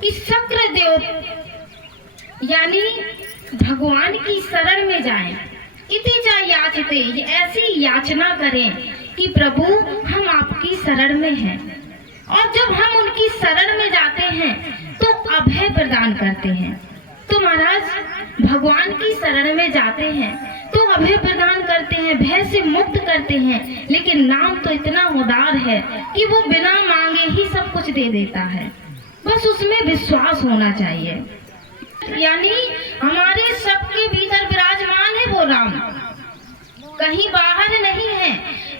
कि शक्र देव यानी भगवान की शरण में जाएं। इति चा याचते, ये ऐसी याचना करें कि प्रभु हम आपकी शरण में हैं। और जब हम उनकी शरण में जाते हैं तो अभय प्रदान करते हैं। तो महाराज भगवान की शरण में जाते हैं तो अभय प्रदान करते हैं, भय से मुक्त करते हैं। लेकिन नाम तो इतना उदार है कि वो बिना मांगे ही सब कुछ दे देता है, बस उसमें विश्वास होना चाहिए। यानी हमारे सबके भीतर विराजमान है वो राम, कहीं बाहर नहीं है।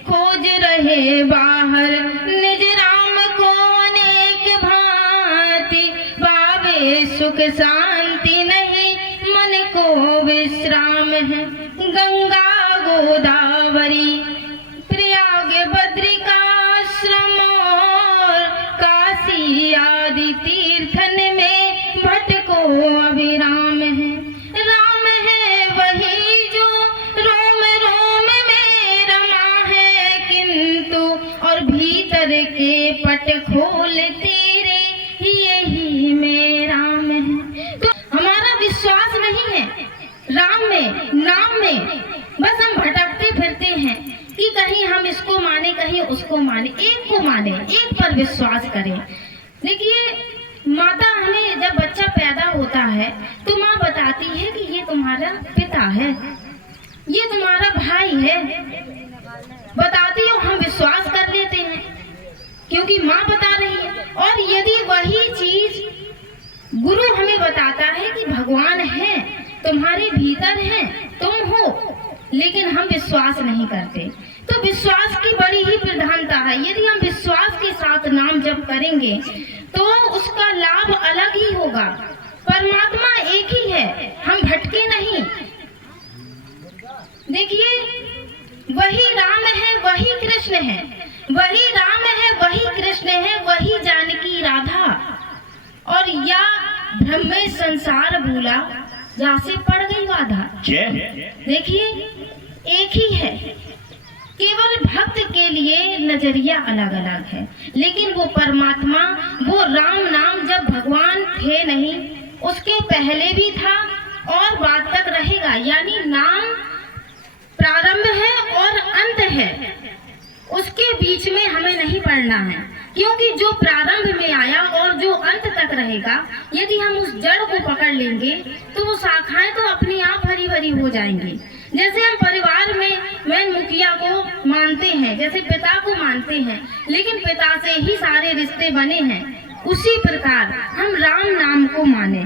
खोज रहे बाहर निज राम को अनेक भांति, पावे सुख शांति नहीं मन को विश्राम है। गंगा गोदावरी प्रयाग बद्रिकाश्रम और काशी आदि तीर्थन में भटको अविराम है। राम है वही जो रोम रोम में रमा है, किंतु और भीतर के पट खोल तेरे यही में राम है। तो हमारा विश्वास नहीं है राम में, नाम में, बस हम भटकते फिरते हैं कि कहीं हम इसको माने कहीं उसको माने, एक को माने, एक पर विश्वास करें। देखिए माता हमें जब बच्चा पैदा होता है तो माँ बताती है कि ये तुम्हारा पिता है, ये तुम्हारा भाई है, बताती हो, हम विश्वास कर लेते हैं क्योंकि माँ बता रही है। और यदि वही चीज गुरु हमें बताता है कि भगवान है, तुम्हारे भीतर है, तुम हो, लेकिन हम विश्वास नहीं करते, तो विश्वास की बड़ी ही प्रधानता है। यदि हम विश्वास के साथ नाम जप करेंगे तो उसका लाभ अलग ही होगा। परमात्मा एक ही है, हम भटके नहीं। देखिए वही राम है वही कृष्ण है, वही राम है वही कृष्ण है, वही जानकी राधा। और या भ्रम में संसार भूला जहाँ से पड़ गई बाधा। देखिए एक ही है, केवल भक्त के लिए नजरिया अलग अलग है, लेकिन वो परमात्मा, वो राम नाम जब भगवान थे नहीं, उसके पहले भी था और बाद तक रहेगा। यानी नाम प्रारंभ है और अंत है, उसके बीच में हमें नहीं पढ़ना है, क्योंकि जो प्रारंभ में आया और जो अंत तक रहेगा, यदि हम उस जड़ को पकड़ लेंगे तो वो शाखाएं तो अपने आप हरी भरी हो जाएंगी। जैसे हम परिवार में मेन मुखिया को मानते हैं, जैसे पिता को मानते हैं, लेकिन पिता से ही सारे रिश्ते बने हैं, उसी प्रकार हम राम नाम को माने।